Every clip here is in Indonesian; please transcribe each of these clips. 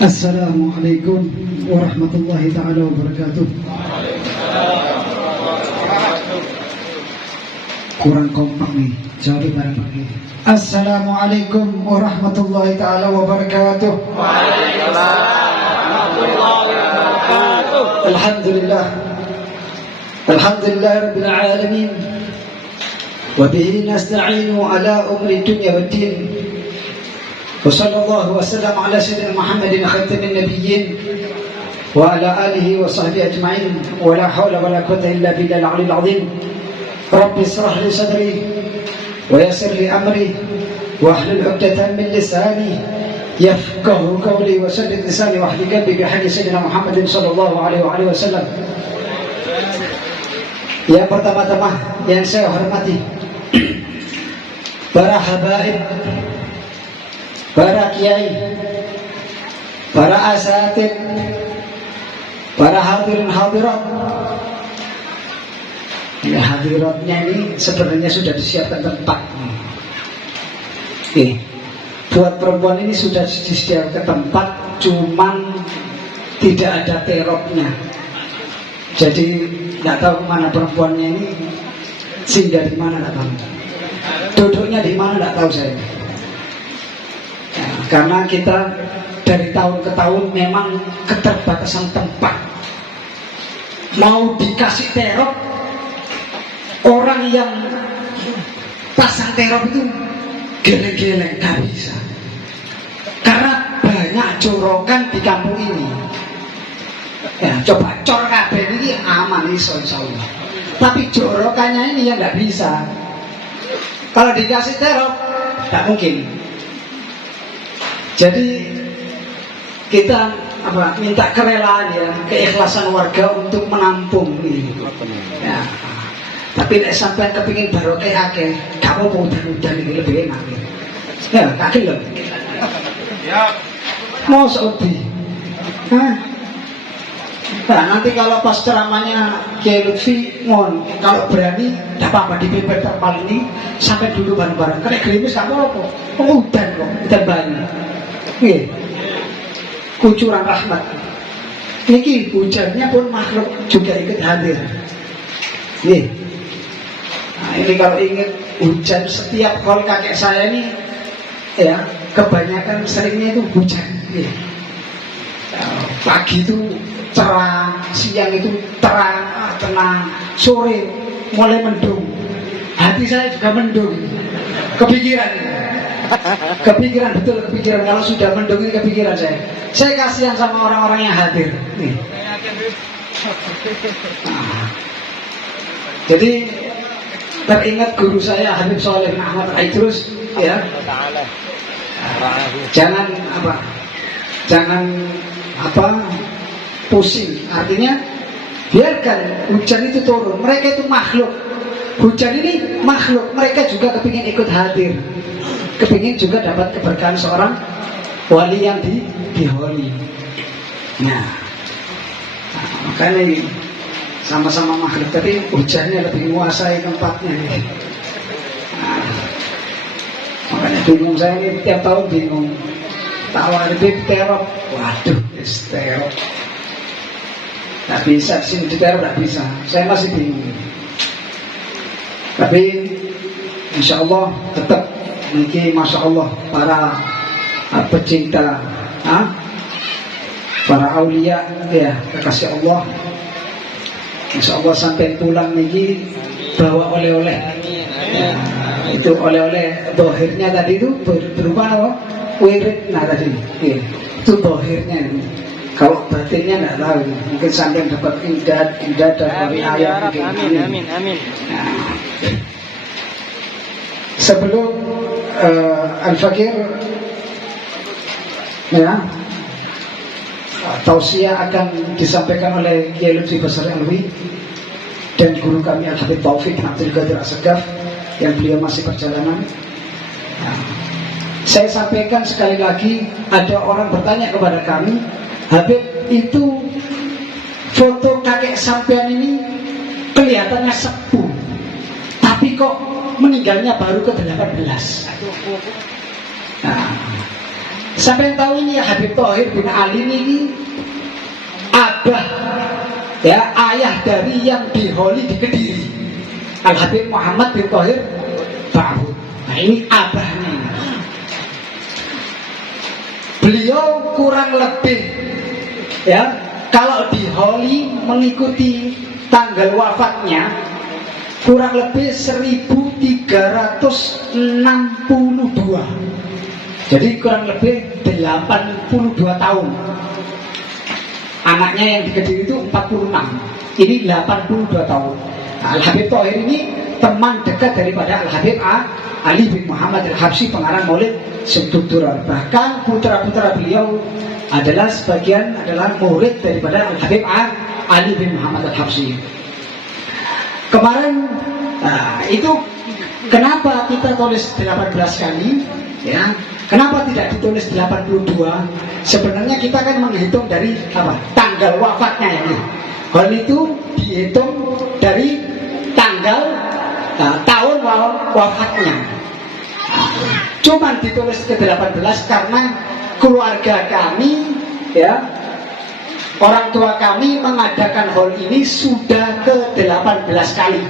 Assalamualaikum warahmatullahi ta'ala wabarakatuh. Kurang kompak nih, jawab bareng-bareng. Assalamualaikum warahmatullahi ta'ala wabarakatuh. Waalaikumsalam warahmatullahi wabarakatuh. Alhamdulillah. Alhamdulillah rabbil alamin. Wa bihi nasta'inu ala umri dunya waddin. وصلى الله وسلم على سيدنا محمد خاتم النبيين وعلى آله وصحبه أجمعين ولا حول ولا قوة إلا بالله العلي العظيم. رب اشرح لي صدري ويسر لي أمري واحلل عقدة من لساني يفقه قولي وسدد لساني واحلل قلبي بحق سيدنا محمد صلى الله عليه وآله وسلم. Yang pertama-tama yang saya hormati para habaib, para kiai, para asatid, para hadirin hadirat. Ya, hadiratnya ini sebenarnya sudah disiapkan tempat. Buat perempuan ini sudah disediakan tempat, cuman tidak ada teropnya. Jadi nggak tahu mana perempuannya ini, singgah di mana nggak tahu, duduknya di mana nggak tahu saya. Karena kita dari tahun ke tahun memang keterbatasan tempat. Mau dikasih terop, orang yang pasang terop itu geleng-geleng, gak bisa. Karena banyak jorokan di kampung ini. Ya, coba cor kabeh ini aman insyaallah. Tapi jorokannya ini yang gak bisa. Kalau dikasih terop, tak mungkin. Jadi kita minta kerelaan ya, keikhlasan warga untuk menampung ini. Ya. Tapi nek sampean kepingin barokah akeh, kamu mau udan-udan ini lebih enak. Ya, kakek loh. Ya. Mau seudi. Nah, nanti kalau pas ceramahnya Kiai Lutfi kalau berani tidak apa-apa dipimpin terpal ini sampai dulu bareng-bareng. Karena gerimis kamu apa? Udan kok, udan banyak. Kucuran rahmat. Niki hujannya pun makhluk juga ikut hadir. Nah, ini kalau ingat hujan setiap kali kakek saya ini, ya kebanyakan seringnya itu hujan. Pagi itu cerah, siang itu terang, tenang, sore mulai mendung. Hati saya juga mendung. Kepikiran betul, kepikiran kalau sudah mendung ini kepikiran saya. Saya kasihan sama orang-orang yang hadir. Jadi teringat guru saya Habib Soleh bin Ahmad Aidrus, ya. Jangan pusing. Artinya biarkan hujan itu turun. Mereka itu makhluk. Hujan ini makhluk. Mereka juga kepingin ikut hadir. Kepingin juga dapat keberkahan seorang wali yang diholi. Nah, makanya ini sama-sama makhluk, tapi hujannya lebih menguasai tempatnya. Makanya bingung saya ini, tiap tahun bingung. Tawar di terop, waduh, terop. Nggak bisa, sini di terop nggak bisa. Saya masih bingung. Tapi insya Allah tetap. Niki masya Allah para pecinta, para aulia ya kekasih Allah. Insya Allah sampai pulang niki bawa oleh-oleh. Ya, itu oleh-oleh dohirnya tadi itu berupa apa? Wirid tadi. Ya, itu dohirnya. Kalau batinnya nggak tahu. Mungkin sampai dapat indah dari ayat. Amin. Nah, sebelum Al-Fakir ya tausiah akan disampaikan oleh Kiai Lutfi Basari Alwi dan guru kami Al-Habib Taufik Abdul Qadir As-Sagaf yang beliau masih perjalanan. Saya sampaikan sekali lagi, ada orang bertanya kepada kami, Habib, itu foto kakek sampean ini kelihatannya sepuh, tapi kok meninggalnya baru ke-18. Nah, Sampai tahu ini ya, Habib Thohir bin Ali ini abah, ya, ayah dari yang diholi di Kediri, Al Habib Muhammad bin Thohir Ba'ud. Nah ini abahnya. Beliau kurang lebih, ya, kalau diholi mengikuti tanggal wafatnya kurang lebih 1362. Jadi kurang lebih 82 tahun. Anaknya yang di Kediri itu 46. Ini 82 tahun. Nah, Al Habib Thohir ini teman dekat daripada Al Habib Ali bin Muhammad Al-Habsyi, pengarang Maulid Subtuturar. Bahkan putra-putra beliau adalah sebagian adalah murid daripada Al Habib Ali bin Muhammad Al-Habsyi. Kemarin itu kenapa kita tulis 18 kali, ya? Kenapa tidak ditulis 82? Sebenarnya kita kan menghitung dari apa? Tanggal wafatnya ya. Hal itu dihitung dari tanggal tahun wafatnya. Cuman ditulis ke 18 karena keluarga kami, ya, orang tua kami mengadakan hal ini sudah ke 18 kali.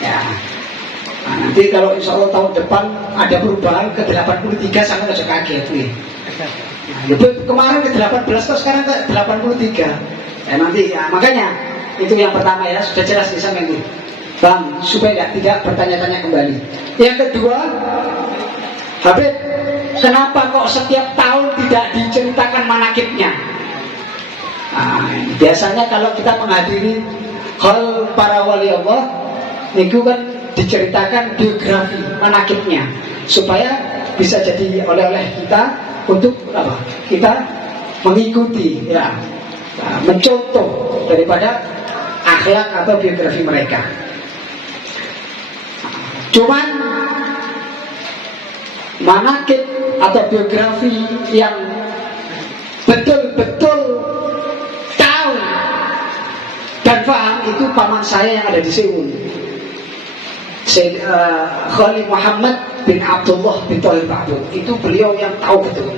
Ya. Nah, nanti kalau insya Allah tahun depan ada perubahan ke 83 sampai aja kaget nih. Nah, kemarin ke 18 terus sekarang ke 83. Ya, nanti ya, makanya itu yang pertama ya, sudah jelas di samping itu, Bang, supaya tidak bertanya-tanya kembali. Yang kedua, Habib, kenapa kok setiap tahun tidak diceritakan manakibnya? Nah, biasanya kalau kita menghadiri hal para wali Allah, itu kan diceritakan biografi manakibnya supaya bisa jadi oleh-oleh kita untuk apa? Kita mengikuti, ya, mencontoh daripada akhlak atau biografi mereka. Cuman manakib atau biografi yang betul-betul tahu dan paham itu paman saya yang ada di Seoul, Khalid Muhammad bin Abdullah bin Thohir Ba'ud. Itu beliau yang tahu betul.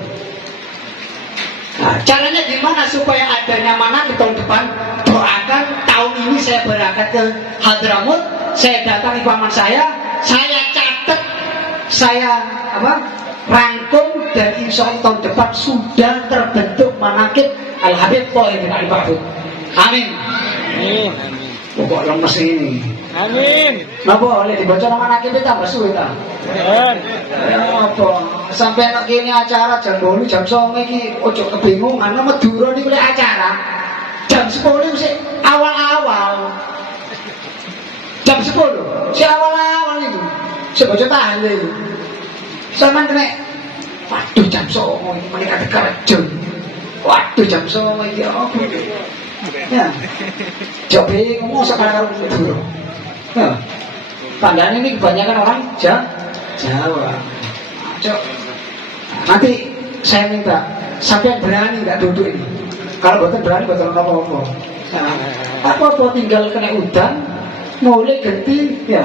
Nah, caranya gimana supaya adanya manakib tahun depan? Doakan tahun ini saya berangkat ke Hadramut, saya datangi paman saya catat, saya rangkum, dan insya Allah tahun depan sudah terbentuk manakib Al Habib Thohir bin Ali Ba'ud. Amin. Amin. Pokok lemes ini. Amin. Napa oleh dibaca nama manakib tambah suwe ta? Apa? Sampai nek kene acara jam 8 jam 9 iki ojo kebingungan, Madura niku lek acara jam 10 sih awal-awal. Jam 10 si awal-awal itu si baca tahlil. Sampeyan kena waduh jam 9 iki mereka kerja. Waduh jam 9 iki apa? Ya. Coba ngomong sekarang dulu. Ya. Tandanya ini kebanyakan orang Jawa. Cok. Nanti saya minta sampai berani nggak duduk ini. Kalau bukan berani betul apa-apa. Apa-apa tinggal kena udan, mulai ganti ya.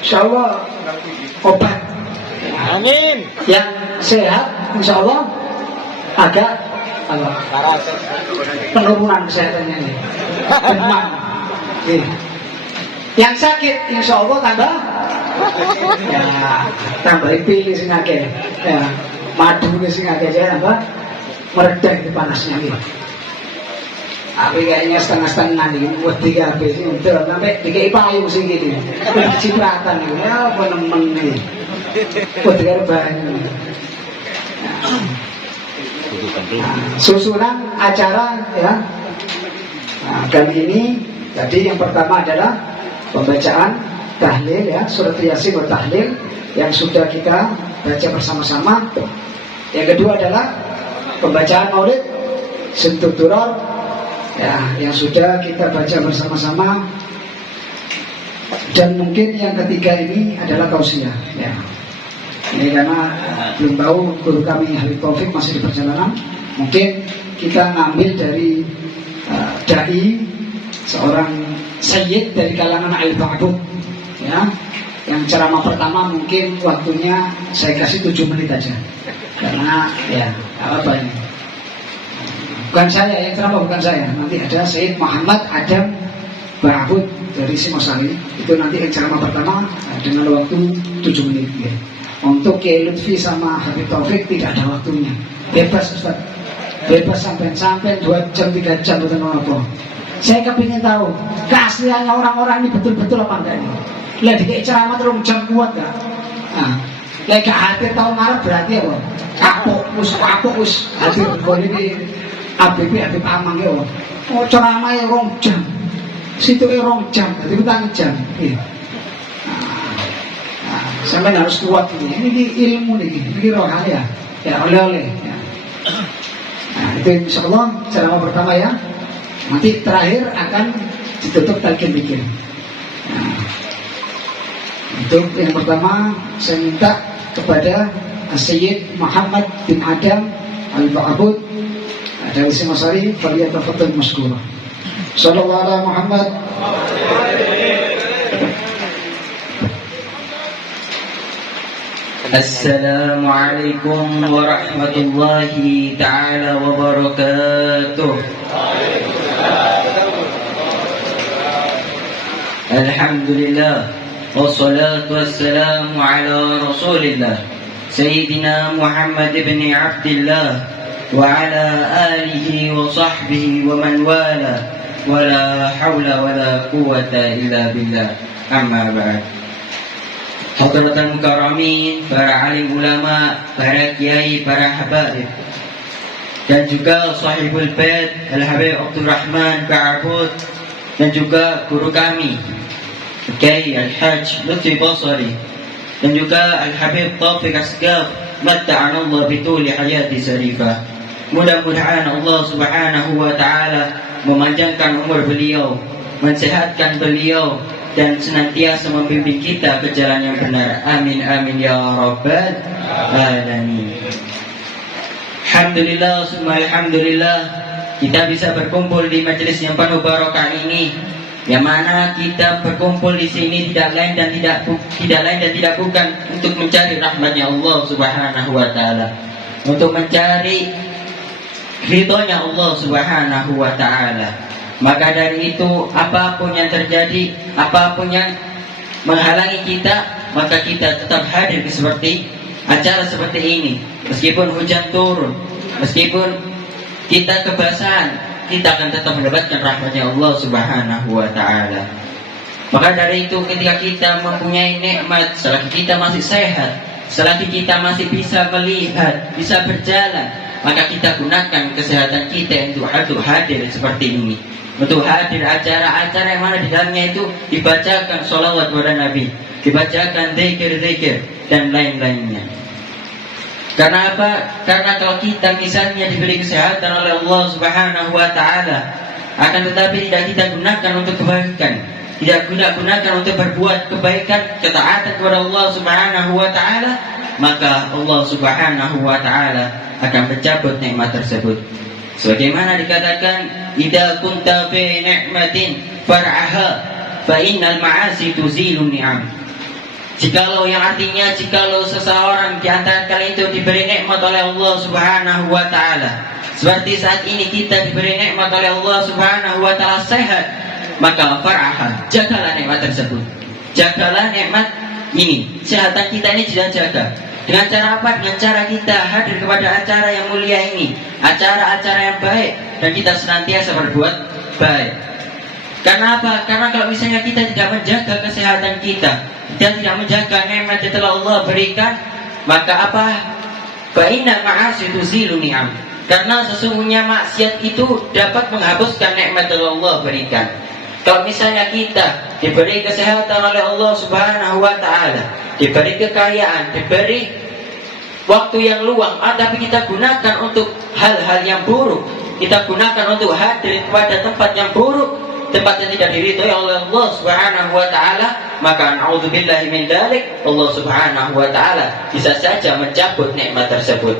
Insya Allah obat. Amin. Yang sehat, insya Allah agak penurunan kesehatannya ini. Demam. Yang sakit, insya Allah tambah. Ya, tambah pilih sing akeh. Ya, madu sing akeh aja tambah meredah di panasnya ini. Tapi kayaknya setengah-setengah nih, buat 3 habis ini udah sampai dikei payung sih gitu. Cipratan nih, ya apa nemen nih. Buat 3 banyak. Susunan acara ya. Nah, kali ini tadi yang pertama adalah pembacaan tahlil ya, surat Yasin wa tahlil yang sudah kita baca bersama-sama. Yang kedua adalah pembacaan Maulid Subtuturar ya, yang sudah kita baca bersama-sama. Dan mungkin yang ketiga ini adalah tausiah ya. Ini karena belum tahu guru kami Habib Taufik masih di perjalanan. Mungkin kita ngambil dari dai, seorang sayyid dari kalangan Al-Ba'ud ya, Yang ceramah pertama mungkin waktunya saya kasih 7 menit aja. Karena ya apa ini? Bukan saya yang ceramah, bukan saya. Nanti ada Syed Muhammad Adam Barabut dari Simosari. Itu nanti yang ceramah pertama dengan waktu 7 menit ya. Untuk Kiai Lutfi sama Habib Taufik tidak ada waktunya. Bebas Ustaz. Bebas sampai 2 jam 3 jam betul apa. Saya kepingin tahu keasliannya orang-orang ini betul-betul apa enggak ini. Lihat di ceramah terus jam kuat enggak? Nah, lagi gak hadir tahun ngarep berarti apa? Kapok us hadir boleh di ABP Amang ya. Oh ceramah ya 2 jam. Situ 2 jam, jadi petang jam. Iya. Sampai harus kuat ini. Ini ilmu nih, ini rohani ya. Ya oleh-oleh. Ya. Nah, itu insyaallah ceramah pertama ya. Nanti terakhir akan ditutup talqin zikir. Nah, untuk yang pertama saya minta kepada Syed Muhammad bin Adam Al-Ba'abud dari Simosari, faliyatafaddal mashkura. Sallallahu alaihi Muhammad. Assalamualaikum warahmatullahi ta'ala wabarakatuh. Alhamdulillah, wassalatu wassalamu ala rasulillah Sayyidina Muhammad ibn Abdillah wa ala alihi wa sahbihi wa man wala wa la hawla wa la quwwata illa billah. Amma ba'd. Hadratul mukarramin, para alim ulama, para kiai, para habaib, dan juga sahibul bait Al-Habib Abdul Rahman Ba'abud, dan juga guru kami Kiai Al-Hajj Lutfi Basari, dan juga Al-Habib Taufik Asgaf, matta'anallah bituli hayati sarifah. Mudah-mudahan Allah subhanahu wa ta'ala memanjangkan umur beliau, mensehatkan beliau, dan senantiasa membimbing kita ke jalan yang benar. Amin amin ya rabbal alamin. Alhamdulillah, summa alhamdulillah, kita bisa berkumpul di majelis yang penuh barokah ini, yang mana kita berkumpul di sini tidak lain dan tidak bukan untuk mencari rahmatnya Allah subhanahu wa ta'ala, untuk mencari ridhonya Allah subhanahu wa ta'ala. Maka dari itu, apapun yang terjadi, apapun yang menghalangi kita, maka kita tetap hadir seperti acara seperti ini. Meskipun hujan turun, meskipun kita kebasahan, kita akan tetap mendapatkan rahmatnya Allah subhanahu wa ta'ala. Maka dari itu, ketika kita mempunyai nikmat, selagi kita masih sehat, selagi kita masih bisa melihat, bisa berjalan, maka kita gunakan kesehatan kita untuk hadir seperti ini, untuk hadir acara-acara yang mana di dalamnya itu dibacakan sholawat kepada Nabi, dibacakan zikir-zikir dan lain-lainnya. Karena apa? Karena kalau kita misalnya diberi kesehatan oleh Allah subhanahu wa ta'ala, akan tetapi tidak kita gunakan untuk kebaikan, tidak gunakan untuk berbuat kebaikan, ketaatan kepada Allah subhanahu wa ta'ala, maka Allah subhanahu wa ta'ala akan mencabut nikmat tersebut. Sebagaimana dikatakan, idza kunta fi ni'matin far'aha fa innal ma'asi tuzilu ni'am. Jikalau, yang artinya jikalau seseorang di antara kalian itu diberi nikmat oleh Allah subhanahu wa ta'ala, seperti saat ini kita diberi nikmat oleh Allah subhanahu wa ta'ala sehat, maka far'aha, jagalah nikmat tersebut. Jagalah nikmat ini, kesehatan kita ini dijaga. Dengan cara apa? Dengan cara kita hadir kepada acara yang mulia ini, acara-acara yang baik, dan kita senantiasa berbuat baik. Karena apa? Karena kalau misalnya kita tidak menjaga kesehatan kita, dan tidak menjaga nikmat yang telah Allah berikan, maka apa? Fa'inna ma'asi tuzilu ni'am. Karena sesungguhnya maksiat itu dapat menghapuskan nikmat yang Allah berikan. Kalau misalnya kita diberi kesehatan oleh Allah subhanahu wa ta'ala, diberi kekayaan, diberi waktu yang luang, tapi kita gunakan untuk hal-hal yang buruk, kita gunakan untuk hadir kepada tempat yang buruk, tempat yang tidak diridhoi oleh Allah subhanahu wa ta'ala, maka na'udzubillahi min dzalik, Allah subhanahu wa ta'ala bisa saja mencabut nikmat tersebut.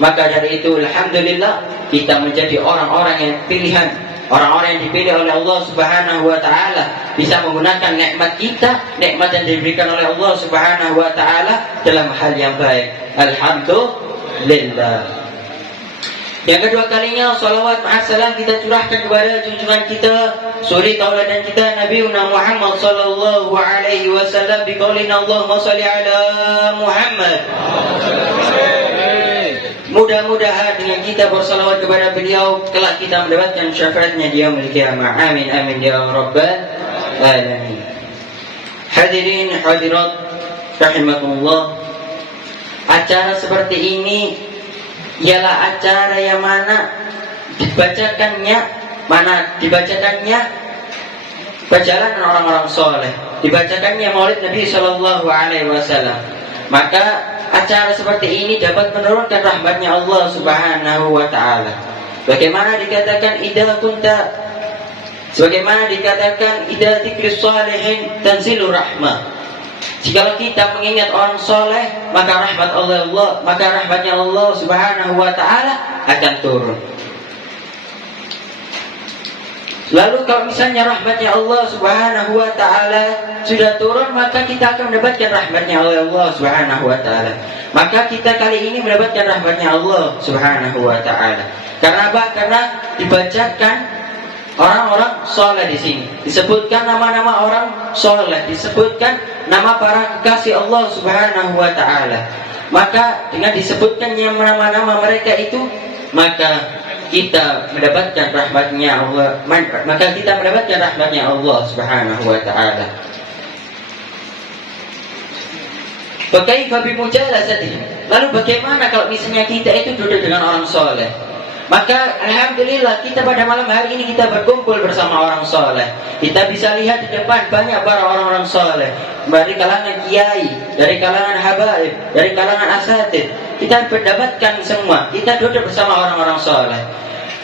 Maka dari itu, alhamdulillah, kita menjadi orang-orang yang pilihan, orang-orang yang dipilih oleh Allah Subhanahu wa taala bisa menggunakan nikmat kita, nikmat yang diberikan oleh Allah Subhanahu wa taala dalam hal yang baik. Alhamdulillah. Yang kedua kalinya salawat ma'assalam kita curahkan kepada junjungan kita, suri tauladan kita Nabi Muhammad sallallahu alaihi wasallam biqaulina Allahumma shalli ala Muhammad. Mudah-mudahan dengan kita bersalawat kepada beliau kelak kita mendapatkan syafaatnya di yaumil qiyamah. Amin amin ya rabbal alamin. Hadirin hadirat rahimakumullah. Acara seperti ini ialah acara yang mana dibacakannya perjalanan orang-orang soleh, dibacakannya maulid Nabi Shallallahu Alaihi Wasallam. Maka acara seperti ini dapat menurunkan rahmatnya Allah Subhanahu Wa Taala. Sebagaimana dikatakan idza dzikris shalihin tanzilu rahmah. Jika kita mengingat orang soleh, maka rahmatnya Allah Subhanahu wa taala akan turun. Lalu kalau misalnya rahmatnya Allah Subhanahu wa taala sudah turun, maka kita akan mendapatkan rahmatnya Allah Subhanahu wa taala. Maka kita kali ini mendapatkan rahmatnya Allah Subhanahu wa taala. Karena apa? Karena dibacakan orang-orang soleh di sini, disebutkan nama-nama orang soleh, disebutkan nama para kekasih Allah Subhanahu wa taala. Maka dengan disebutkannya nama-nama mereka itu, maka kita mendapatkan rahmatnya Allah. Maka kita mendapatkan rahmatnya Allah Subhanahu wa taala. Fakaifa bimujalasatihim. Lalu bagaimana kalau misalnya kita itu duduk dengan orang soleh? Maka alhamdulillah kita pada malam hari ini kita berkumpul bersama orang soleh. Kita bisa lihat di depan banyak para orang-orang soleh, dari kalangan kiai, dari kalangan habaib, dari kalangan asatid. Kita mendapatkan semua. Kita duduk bersama orang-orang soleh.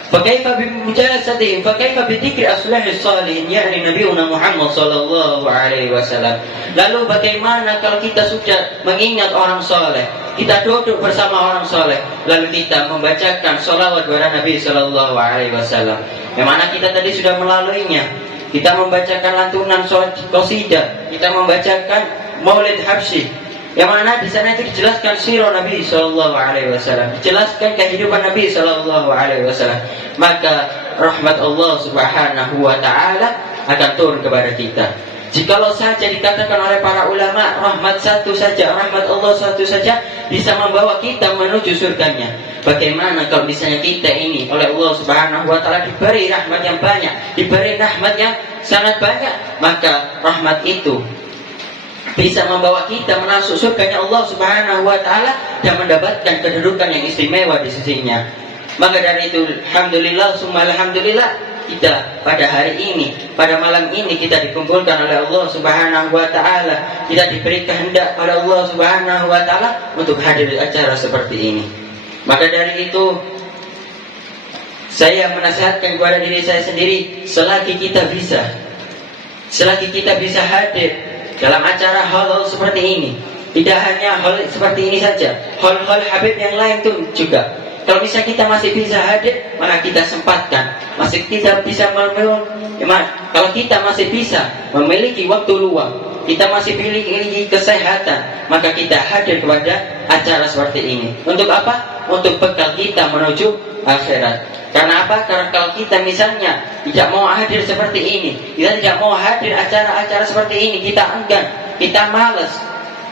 Fakaifa bimujalasatihim, fakaifa bidzikri aslahis salihin, yakni Nabi Muhammad sallallahu alaihi wasallam. Lalu bagaimana kalau kita sudah mengingat orang soleh, kita duduk bersama orang soleh, lalu kita membacakan sholawat kepada Nabi sallallahu alaihi wasallam. Yang mana kita tadi sudah melaluinya. Kita membacakan lantunan qasidah, kita membacakan maulid habsyi. Yang mana di sana itu dijelaskan sirah Nabi Sallallahu Alaihi Wasallam, dijelaskan kehidupan Nabi Sallallahu Alaihi Wasallam. Maka rahmat Allah Subhanahu Wa Taala akan turun kepada kita. Jikalau saja dikatakan oleh para ulama, rahmat satu saja, rahmat Allah satu saja bisa membawa kita menuju surganya. Bagaimana kalau misalnya kita ini oleh Allah Subhanahu Wa Taala diberi rahmat yang banyak, diberi rahmat yang sangat banyak, maka rahmat itu bisa membawa kita masuk surganya Allah Subhanahu wa taala dan mendapatkan kedudukan yang istimewa di sisinya. Maka dari itu alhamdulillah summa alhamdulillah kita pada hari ini, pada malam ini kita dikumpulkan oleh Allah Subhanahu wa taala. Kita diberi kehendak oleh Allah Subhanahu wa taala untuk hadir di acara seperti ini. Maka dari itu saya menasihatkan kepada diri saya sendiri, selagi kita bisa hadir dalam acara hal-hal seperti ini, tidak hanya hal seperti ini saja, hal-hal Habib yang lain pun juga. Kalau misalnya kita masih bisa hadir, maka kita sempatkan. Kalau kita masih bisa memiliki waktu luang, kita masih memiliki kesehatan, maka kita hadir kepada acara seperti ini. Untuk apa? Untuk bekal kita menuju akhirat. Karena apa? Karena kalau kita misalnya tidak mau hadir seperti ini, kita tidak mau hadir acara-acara seperti ini, kita enggan, kita malas,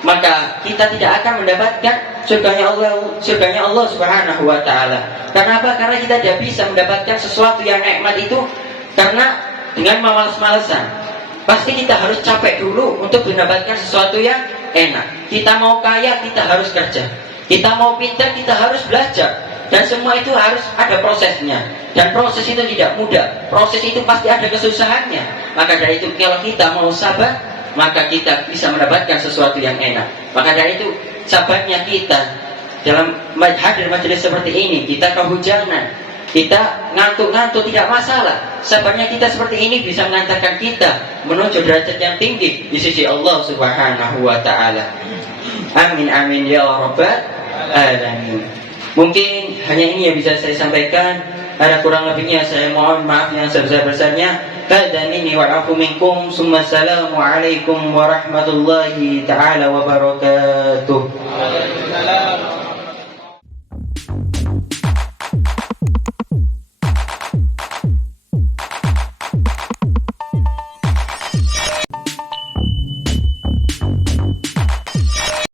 maka kita tidak akan mendapatkan surganya Allah Subhanahu wa taala. Karena apa? Karena kita tidak bisa mendapatkan sesuatu yang nikmat itu karena dengan malas-malasan. Pasti kita harus capek dulu untuk mendapatkan sesuatu yang enak. Kita mau kaya, kita harus kerja. Kita mau pintar, kita harus belajar. Dan semua itu harus ada prosesnya. Dan proses itu tidak mudah. Proses itu pasti ada kesusahannya. Maka dari itu kalau kita mau sabar, maka kita bisa mendapatkan sesuatu yang enak. Maka dari itu sabarnya kita dalam hadir majelis seperti ini, kita kehujanan, kita ngantuk-ngantuk tidak masalah. Sabarnya kita seperti ini bisa mengantarkan kita menuju derajat yang tinggi di sisi Allah Subhanahu wa taala. Amin amin ya rabbal alamin. Mungkin hanya ini yang bisa saya sampaikan. Ada kurang lebihnya saya mohon maaf yang sebesar-besarnya. Fadani wa'afu minkum. Assalamualaikum warahmatullahi ta'ala wabarakatuh.